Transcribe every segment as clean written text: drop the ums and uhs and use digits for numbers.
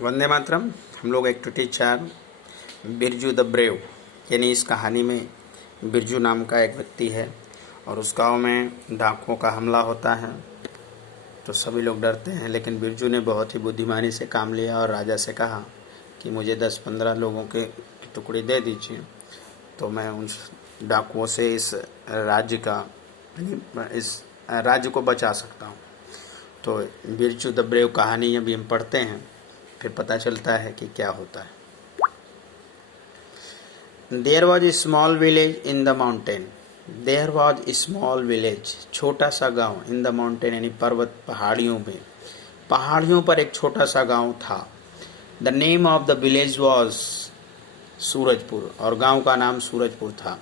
वंदे मातरम। हम लोग activity 4 Birju the brave, यानी इस कहानी में बिरजू नाम का एक व्यक्ति है और उस गांव में डाकुओं का हमला होता है तो सभी लोग डरते हैं। लेकिन बिरजू ने बहुत ही बुद्धिमानी से काम लिया और राजा से कहा कि मुझे 10-15 लोगों के टुकड़े दे दीजिए तो मैं उन डाकुओं से इस राज्य को बचा सकता हूँ। तो बिरजू द ब्रेव कहानी अभी हम पढ़ते हैं, फिर पता चलता है कि क्या होता है। There was a small village in the mountain. There was a small village, छोटा सा गांव, इन द माउंटेन यानी पर्वत, पहाड़ियों में, पहाड़ियों पर एक छोटा सा गांव था। The name of the village was Surajpur, और गांव का नाम सूरजपुर था।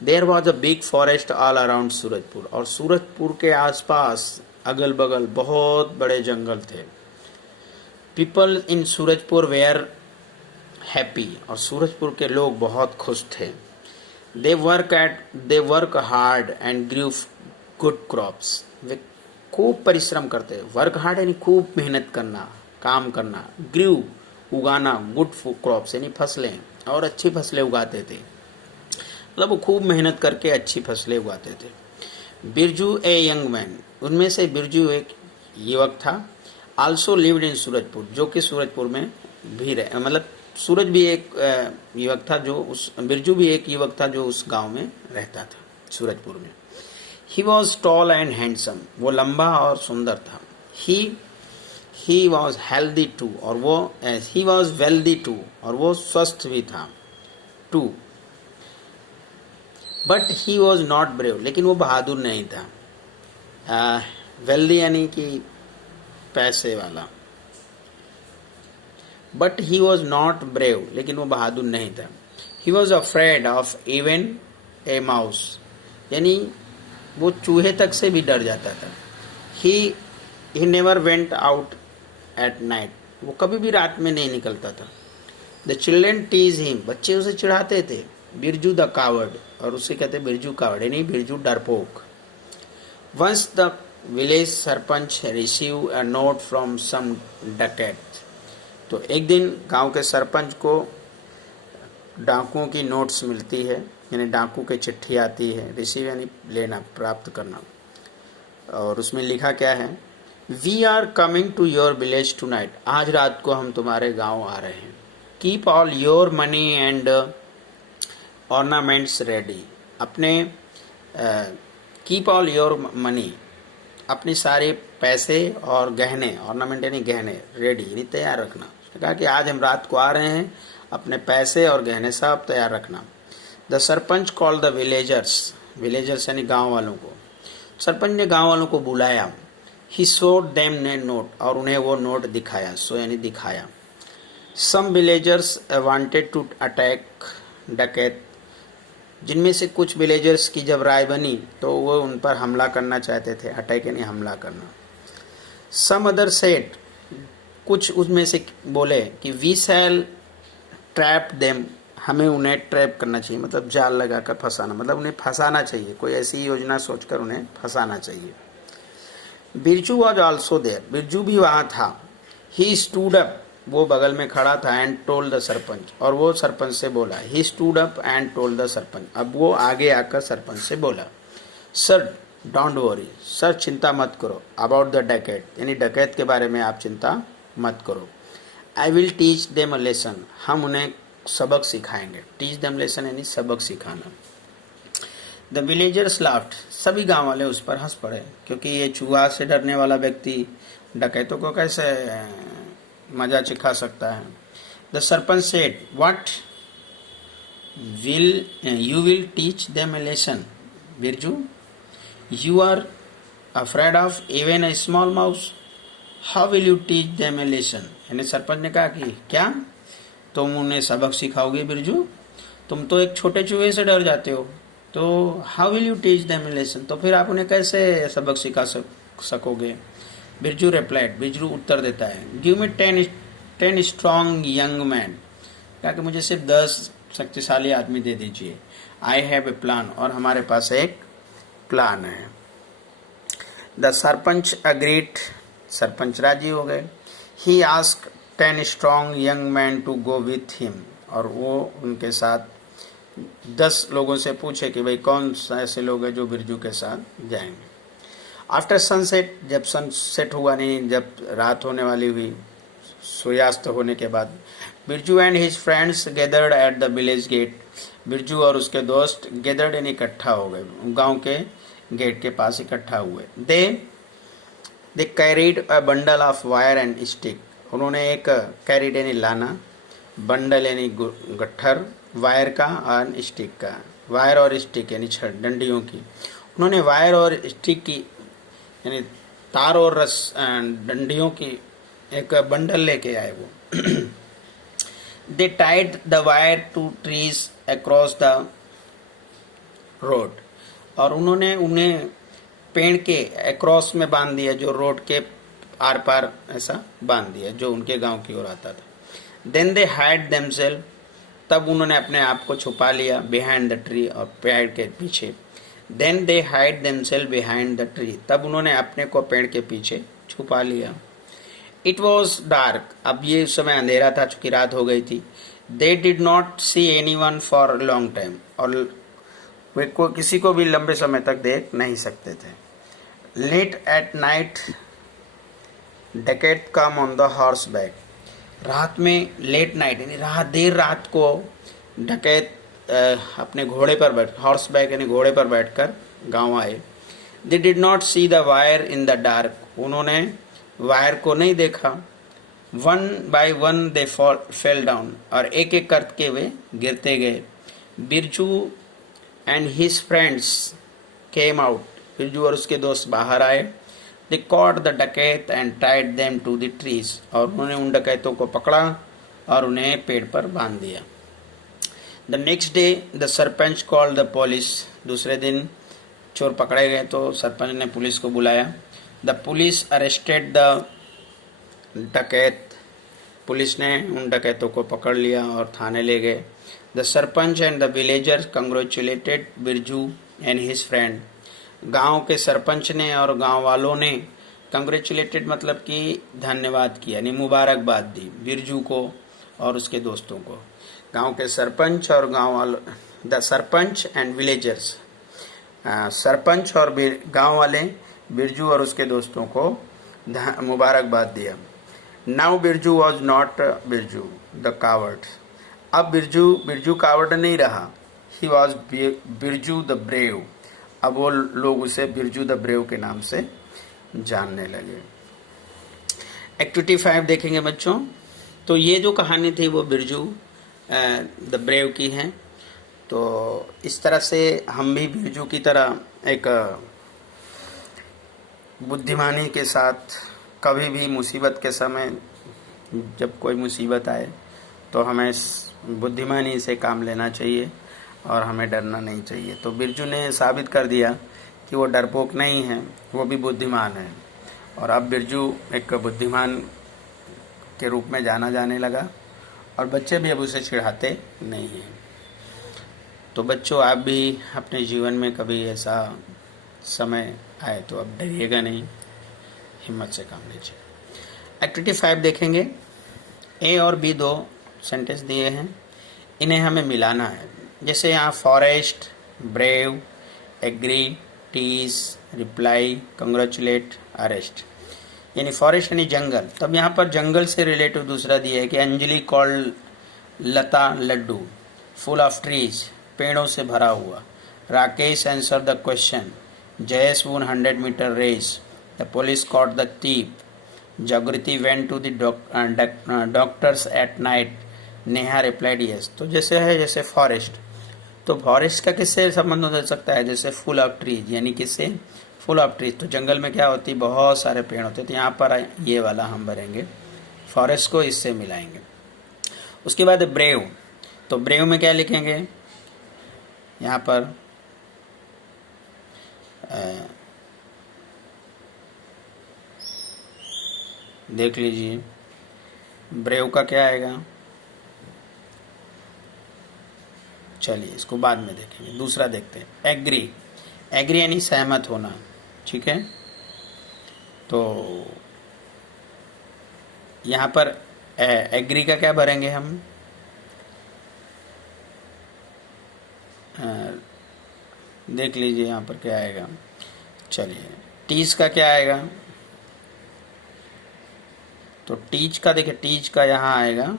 There was a big forest all around Surajpur, और सूरजपुर के आसपास अगल बगल बहुत बड़े जंगल थे। People in Surajpur were happy, और सूरजपुर के लोग बहुत खुश थे। They work hard and grew good crops, वे खूब परिश्रम करते। वर्क हार्ड यानी खूब मेहनत करना, काम करना। ग्रू उगाना, गुड क्रॉप्स यानी फसलें, और अच्छी फसलें उगाते थे। मतलब वो खूब मेहनत करके अच्छी फसलें उगाते थे। बिरजू ए यंग मैन, उनमें से बिरजू एक युवक था। आल्सो लिव्ड इन सूरजपुर, जो कि सूरजपुर में भी रहे, मतलब सूरज भी एक युवक था जो उस बिरजू भी एक युवक था जो उस गांव में रहता था, सूरजपुर में। He was tall and handsome, वो लंबा और सुंदर था। ही वॉज हेल्दी टू, और वो ही वॉज वेल्दी टू, और वो स्वस्थ भी था too. But he was not brave, लेकिन वो बहादुर नहीं था। वेल्दी यानी कि पैसे वाला। But he was not brave, लेकिन वो बहादुर नहीं था। He was afraid of even a mouse, यानी वो चूहे तक से भी डर जाता था। He never went out at night, वो कभी भी रात में नहीं निकलता था। द चिल्ड्रेन टीज हिम, बच्चे उसे चिढ़ाते थे। बिरजू द कावर्ड, और उसे कहते बिरजू कावर्ड यानी बिरजू डरपोक। Once the village sarpanch receive a note from some dacoit, तो एक दिन गांव के सरपंच को डाकुओं की नोट्स मिलती है, यानी डाकू की चिट्ठी आती है। रिसीव यानी लेना, प्राप्त करना। और उसमें लिखा क्या है? We are coming to your village tonight, आज रात को हम तुम्हारे गांव आ रहे हैं। Keep all your money and ornaments ready, अपने कीप ऑल योर मनी, अपने सारे पैसे और गहने, ऑर्नामेंट यानी गहने, रेडी यानी तैयार रखना। उसने कहा कि आज हम रात को आ रहे हैं, अपने पैसे और गहने सब तैयार रखना। The sarpanch call the villagers, villagers यानी गांव वालों को। सरपंच ने गांव वालों को बुलाया। ही शोड देम ने नोट, और उन्हें वो नोट दिखाया। सो यानी दिखाया। सम विलेजर्स वांटेड टू अटैक डकैत, जिनमें से कुछ विलेजर्स की जब राय बनी तो वो उन पर हमला करना चाहते थे। अटैक यानी हमला करना। सम अदर सेड, कुछ उसमें से बोले कि वी शैल ट्रैप देम, हमें उन्हें ट्रैप करना चाहिए, मतलब जाल लगाकर फंसाना, मतलब उन्हें फंसाना चाहिए, कोई ऐसी योजना सोचकर उन्हें फंसाना चाहिए। Birju was also there, Birju भी वहाँ था। ही स्टूड अप, वो बगल में खड़ा था। एंड टोल्ड द सरपंच, और वो सरपंच से बोला। He stood up and told the sarpanch, अब वो आगे आकर सरपंच से बोला। सर डोंट वरी, सर चिंता मत करो। अबाउट द डकैत, यानी डकैत के बारे में आप चिंता मत करो। I will teach them a lesson, हम उन्हें सबक सिखाएंगे। टीच देम लेसन यानी सबक सिखाना। द विलेजर्स लाफ्ड, सभी गांव वाले उस पर हंस पड़े, क्योंकि ये चूहा से डरने वाला व्यक्ति डकैतों को कैसे मजा चिखा सकता है। The sarpanch said, what will you will teach them a lesson Birju, you are afraid of even a small mouse, how will you teach them a lesson. यानी सरपंच ने कहा कि क्या तुम उन्हें सबक सिखाओगे बिरजू, तुम तो एक छोटे चूहे से डर जाते हो, तो how will you teach them a lesson, तो फिर आप उन्हें कैसे सबक सिखा सकोगे। बिरजू रिप्लाइड, बिरजू उत्तर देता है, give me 10 strong young man, कहा कि मुझे सिर्फ 10 शक्तिशाली आदमी दे दीजिए। आई हैव ए प्लान, और हमारे पास एक प्लान है। द सरपंच अग्रीड, सरपंच राजी हो गए। He ask 10 strong young men to go with him, और वो उनके साथ 10 लोगों से पूछे कि भाई कौन सा ऐसे लोग हैं जो बिरजू के साथ जाएंगे। आफ्टर सनसेट, जब सनसेट हुआ नहीं, जब रात होने वाली हुई, सूर्यास्त होने के बाद, Birju and his friends gathered at the village gate, Birju और उसके दोस्त गेदर्ड यानी इकट्ठा हो गए, गांव के गेट के पास इकट्ठा हुए। They carried a bundle of wire and stick, उन्होंने एक कैरीड यानी लाना, बंडल यानी गट्ठर, वायर का और स्टिक का, वायर और स्टिक यानी डंडियों की, उन्होंने वायर और स्टिक की यानी तार और रस डंडियों की एक बंडल लेके आए वो। They tied the wire to trees across the road, और उन्होंने उन्हें पेड़ के अक्रॉस में बांध दिया, जो रोड के आर पार ऐसा बांध दिया जो उनके गांव की ओर आता था। देन दे हाइड देमसेल्फ, तब उन्होंने अपने आप को छुपा लिया, बिहाइंड द ट्री, और पेड़ के पीछे। Then they hide themselves behind the tree, तब उन्होंने अपने को पेड़ के पीछे छुपा लिया। इट वॉज डार्क, अब ये उस समय अंधेरा था चूंकि रात हो गई थी। दे did not see any one for long time, और वे को किसी को भी लंबे समय तक देख नहीं सकते थे। लेट एट नाइट डकैत come on the horse back, रात में लेट नाइट यानी देर रात को डकैत अपने घोड़े पर बैठ, हॉर्स बैक यानी घोड़े पर बैठकर गांव आए। They did not see the wire in the dark, उन्होंने वायर को नहीं देखा। One by one they fell down, और एक एक करके वे गिरते गए। Birju and his friends came out, Birju और उसके दोस्त बाहर आए। They caught the dacoit and tied them to the trees, और उन्होंने उन डकैतों को पकड़ा और उन्हें पेड़ पर बांध दिया। The next day the sarpanch called the police, दूसरे दिन चोर पकड़े गए तो सरपंच ने पुलिस को बुलाया। द पुलिस अरेस्टेड द डकैत, पुलिस ने उन डकैतों को पकड़ लिया और थाने ले गए। The sarpanch and the villagers congratulated Birju and his friend, गांव के सरपंच ने और गांव वालों ने कंग्रेचुलेटेड मतलब कि धन्यवाद किया यानी मुबारकबाद दी बिरजू को और उसके दोस्तों को। गांव के सरपंच और गांव वालों, the sarpanch and villagers, sarpanch और गांव वाले बिरजू और उसके दोस्तों को मुबारकबाद दिया। Now Birju was not Birju the coward, अब बिरजू कावर्ड नहीं रहा। He was Birju the brave, अब वो लोग उसे बिरजू द ब्रेव के नाम से जानने लगे। एक्टिविटी 5 देखेंगे बच्चों। तो ये जो कहानी थी वो बिरजू द ब्रेव की है। तो इस तरह से हम भी बिरजू की तरह एक बुद्धिमानी के साथ कभी भी मुसीबत के समय जब कोई मुसीबत आए तो हमें बुद्धिमानी से काम लेना चाहिए और हमें डरना नहीं चाहिए। तो बिरजू ने साबित कर दिया कि वो डरपोक नहीं है, वो भी बुद्धिमान है, और अब बिरजू एक बुद्धिमान के रूप में जाना जाने लगा और बच्चे भी अब उसे चिढ़ाते नहीं हैं। तो बच्चों, आप भी अपने जीवन में कभी ऐसा समय आए तो अब डरिएगा नहीं, हिम्मत से काम लीजिए। एक्टिविटी 5 देखेंगे। ए और बी दो सेंटेंस दिए हैं, इन्हें हमें मिलाना है। जैसे यहाँ forest, brave, agree, tease, reply, congratulate, arrest. यानी फॉरेस्ट यानी जंगल, तब यहाँ पर जंगल से रिलेटिव दूसरा दिया है कि Anjali called Lata Laddu, full of trees, पेड़ों से भरा हुआ। Rakesh answer the question, Jayesh won 100 meter race, the police caught the thief, जागृति went to the doctors at night, Neha replied yes। तो जैसे है जैसे फॉरेस्ट, तो फॉरेस्ट का किससे संबंध हो सकता है? जैसे फुल ऑफ ट्रीज, यानी किससे? Full of trees. तो जंगल में क्या होती है? बहुत सारे पेड़ होते हैं। तो यहाँ पर ये वाला हम भरेंगे, फॉरेस्ट को इससे मिलाएंगे। उसके बाद ब्रेव, तो ब्रेव में क्या लिखेंगे? यहाँ पर देख लीजिए, ब्रेव का क्या आएगा? चलिए इसको बाद में देखेंगे, दूसरा देखते हैं। एग्री, एग्री यानी सहमत होना, ठीक है। तो यहाँ पर एग्री का क्या भरेंगे हम? देख लीजिए यहाँ पर क्या आएगा। चलिए टीच का क्या आएगा? तो टीच का देखिए, टीच का यहाँ आएगा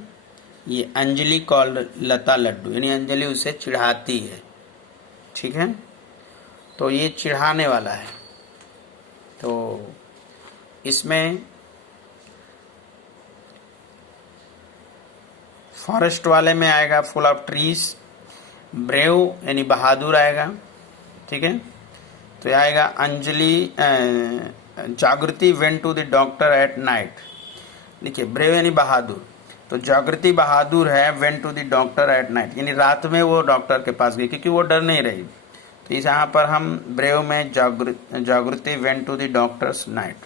ये अंजलि कॉल्ड लता लड्डू, यानी अंजलि उसे चिढ़ाती है। ठीक है, तो ये चिढ़ाने वाला है। तो इसमें फॉरेस्ट वाले में आएगा फुल ऑफ ट्रीज, ब्रेव यानी बहादुर आएगा। ठीक है, तो आएगा Anjali Jagriti went to the doctor at night. देखिए ब्रेव यानी बहादुर, तो जागृति बहादुर है, went to the doctor at night यानी रात में वो डॉक्टर के पास गई क्योंकि वो डर नहीं रही। तो इस यहाँ पर हम ब्रेव में Jagriti went to the doctor's night.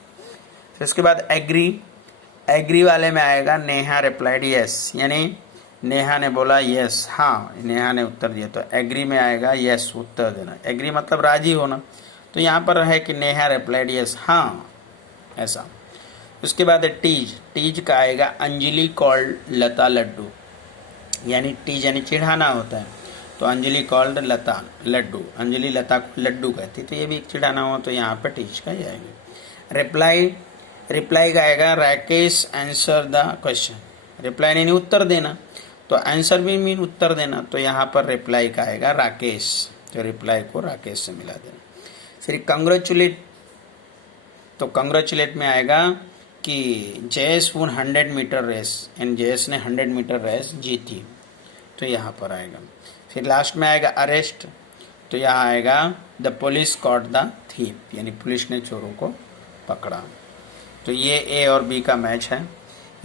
फिर इसके बाद एग्री, एग्री वाले में आएगा नेहा रिप्लाइड यस, यानी नेहा ने बोला यस, हाँ नेहा ने उत्तर दिया। तो एग्री में आएगा यस, उत्तर देना। एग्री मतलब राजी होना, तो यहाँ पर है कि नेहा रिप्लाइड यस, हाँ ऐसा। उसके बाद टीज, टीज का आएगा अंजलि कॉल्ड लता लड्डू, यानी टीज यानी चिढ़ाना होता है। तो अंजलि कॉल्ड लता लड्डू, अंजलि लता को लड्डू कहती, तो ये भी चिढ़ाना हो, तो यहाँ पर टीज का ही आएगा। रिप्लाई, रिप्लाई का आएगा Rakesh answer the question, reply यानी उत्तर देना, तो आंसर भी मीन उत्तर देना, तो यहाँ पर रिप्लाई का आएगा राकेश, तो रिप्लाई को राकेश से मिला देना। फिर कंग्रेचुलेट, तो कंग्रेचुलेट में आएगा कि जयेश वोन 100 मीटर रेस, एंड जयेश ने 100 मीटर रेस जीती, तो यहाँ पर आएगा। फिर लास्ट में आएगा अरेस्ट, तो यहाँ आएगा the police caught the thief, यानी पुलिस ने चोरों को पकड़ा। तो ये ए और बी का मैच है,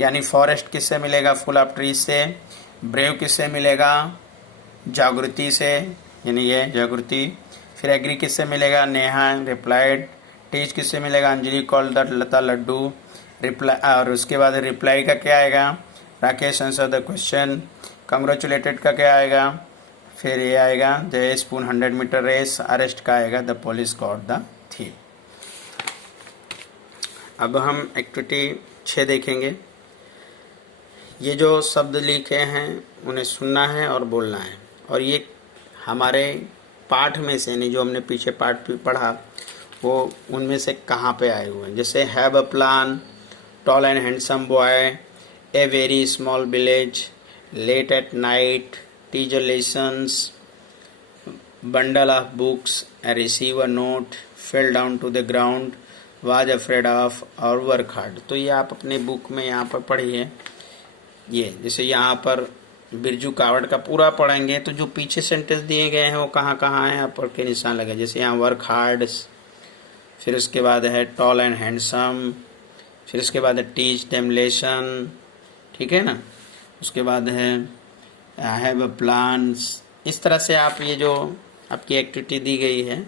यानी फॉरेस्ट किससे मिलेगा? फुल ऑफ ट्रीज से। ब्रेव किससे मिलेगा? जागृति से, यानी ये जागृति। फिर एग्री किससे मिलेगा? नेहा रिप्लाइड। टीच किससे मिलेगा? Anjali called the Lata Laddu, reply. और उसके बाद रिप्लाई का क्या आएगा? Rakesh answer the question. Congratulated का क्या आएगा? फिर ये आएगा जयेश पून 100 मीटर रेस। अरेस्ट का आएगा the police caught the thief. अब हम एक्टिविटी 6 देखेंगे। ये जो शब्द लिखे हैं उन्हें सुनना है और बोलना है, और ये हमारे पाठ में से, यानी जो हमने पीछे पाठ पढ़ा वो उनमें से कहाँ पे आए हुए हैं। जैसे have a plan, tall and handsome boy, a very small village, late at night, teacher lessons, bundle of books, receive a note, fell down to the ground, was afraid of और वर्क हार्ड। तो ये आप अपने book में यहाँ पर पढ़िए। ये जैसे यहाँ पर बिरजू कावड़ का पूरा पढ़ेंगे तो जो पीछे सेंटेंस दिए गए हैं वो कहाँ कहाँ हैं आप के निशान लगे। जैसे यहाँ वर्क हार्ड, फिर उसके बाद है टॉल एंड हैंडसम, फिर उसके बाद है टीच देम लेसन, ठीक है ना। उसके बाद है हैव अ प्लान्स। इस तरह से आप ये जो आपकी एक्टिविटी दी गई है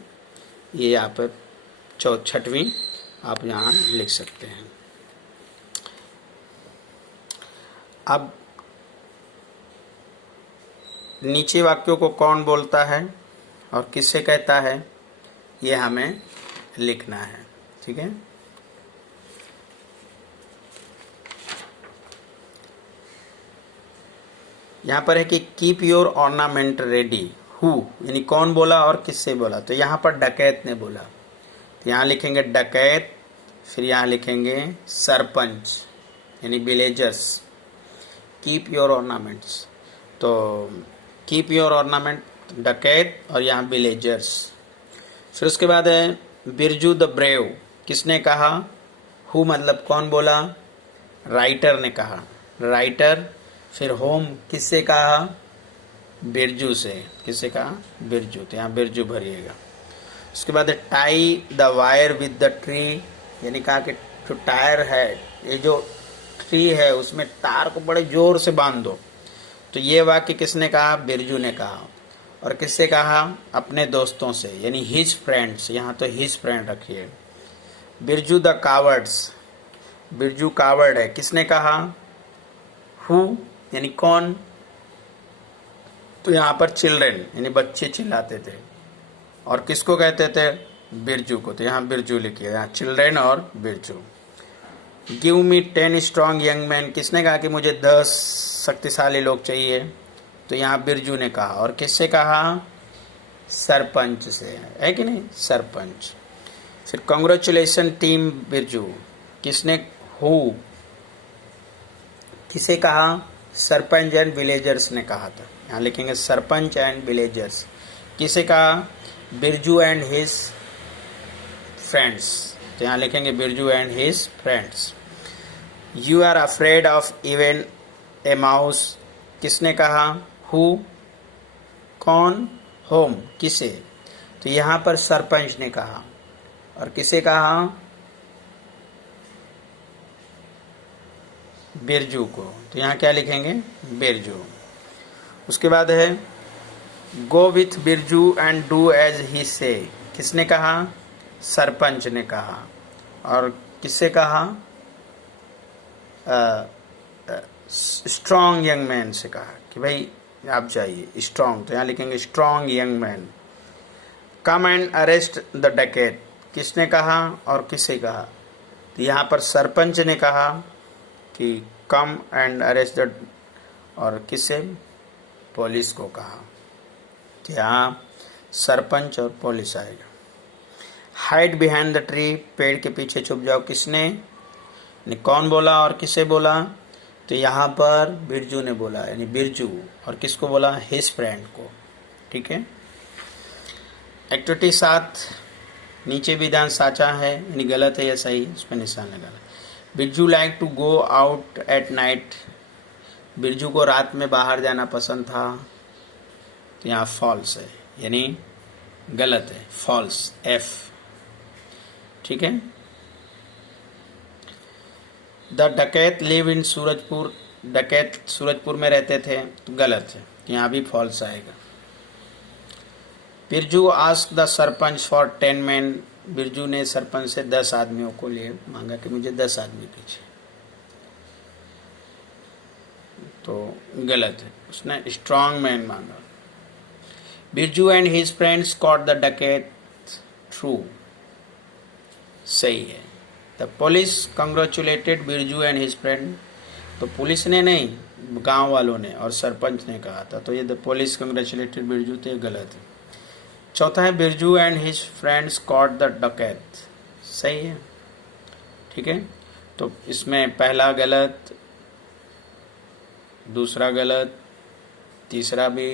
ये आप 6वीं आप यहाँ लिख सकते हैं। अब नीचे वाक्यों को कौन बोलता है और किससे कहता है ये हमें लिखना है, ठीक है। यहाँ पर है कि keep your ornament ready. Who यानी कौन बोला और किससे बोला, तो यहाँ पर डकैत ने बोला, तो यहाँ लिखेंगे डकैत। फिर यहाँ लिखेंगे सरपंच यानी विलेजर्स। कीप योर ऑर्नामेंट्स, तो कीप योर ऑर्नामेंट डकैत और यहाँ विलेजर्स। फिर उसके बाद है बिरजू द ब्रेव, किसने कहा? हु मतलब कौन बोला? राइटर ने कहा, राइटर। फिर होम किससे कहा? बिरजू से। किससे कहा? बिरजू, तो यहाँ बिरजू भरिएगा। उसके बाद tie the wire with the tree, यानी कहा कि जो टायर है, ये जो ट्री है उसमें तार को बड़े जोर से बांध दो। तो ये वाक्य किसने कहा? बिरजू ने कहा। और किससे कहा? अपने दोस्तों से, यानी हिज फ्रेंड्स। यहाँ तो हिज फ्रेंड रखिए। Birju the cowards, Birju coward है, किसने कहा? हु यानी कौन, तो यहाँ पर चिल्ड्रेन यानी बच्चे चिल्लाते थे। और किसको कहते थे? बिरजू को, तो यहाँ बिरजू लिखिए, यहाँ चिल्ड्रेन और Birju. Give me 10 strong young man, किसने कहा कि मुझे 10 शक्तिशाली लोग चाहिए? तो यहाँ बिरजू ने कहा। और किससे कहा? सरपंच से, है कि नहीं? सरपंच। फिर कांग्रेचुलेशन टीम बिरजू, किसने? हु, किसे कहा? सरपंच एंड विलेजर्स ने कहा था। यहाँ लिखेंगे सरपंच एंड विलेजर्स। किसे कहा? Birju and his friends. तो यहाँ लिखेंगे Birju and his friends. You are afraid of even a mouse, किसने कहा? हु, कौन? होम, किसे? तो यहाँ पर सरपंच ने कहा। और किसे कहा? बिरजू को। तो यहाँ क्या लिखेंगे? बिरजू। उसके बाद है go with Birju and do as he say, किसने कहा? सरपंच ने कहा। और किससे कहा? स्ट्रॉन्ग यंग मैन से कहा कि भाई आप जाइए स्ट्रॉन्ग। तो यहाँ लिखेंगे strong young man. Come and arrest the डकैत, किसने कहा और किसे कहा? तो यहाँ पर सरपंच ने कहा कि कम एंड अरेस्ट द, और किसे? पुलिस को कहा। तो यहाँ सरपंच और पुलिस आएगा। हाइड बिहाइंड द ट्री, पेड़ के पीछे छुप जाओ, किसने? कौन बोला और किसे बोला? तो यहाँ पर बिरजू ने बोला, यानी बिरजू। और किसको बोला? हिज फ्रेंड को। ठीक है। एक्टिविटी 7, नीचे विधान साचा है यानी गलत है या सही, उस पर निशान लगाना। Birju like to go out at night, Birju को रात में बाहर जाना पसंद था। तो यहाँ फॉल्स है, यानी गलत है, फॉल्स, एफ। ठीक है। द डकैत लिव इन सूरजपुर, डकैत सूरजपुर में रहते थे, तो गलत है, यहाँ भी फॉल्स आएगा। Birju ask the sarpanch for 10 man, Birju ने सरपंच से 10 आदमियों को लिए मांगा कि मुझे 10 आदमी पीछे, तो गलत है, उसने स्ट्रॉन्ग मैन मांगा। Birju and his friends cot the डकैत, ट्रू, सही है। The police congratulated Birju and his friend, तो पुलिस ने नहीं, गांव वालों ने और सरपंच ने कहा था, तो ये द पुलिस कंग्रेचुलेटेड बिरजू, तो ये गलत है। चौथा है Birju and his friends cot the डकैत, सही है। ठीक है। तो इसमें पहला गलत, दूसरा गलत, तीसरा भी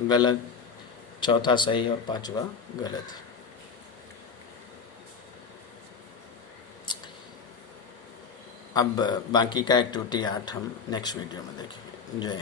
गलत, चौथा सही और पांचवा गलत। अब बाकी का एक्टिविटी 8 हम नेक्स्ट वीडियो में देखेंगे। जय।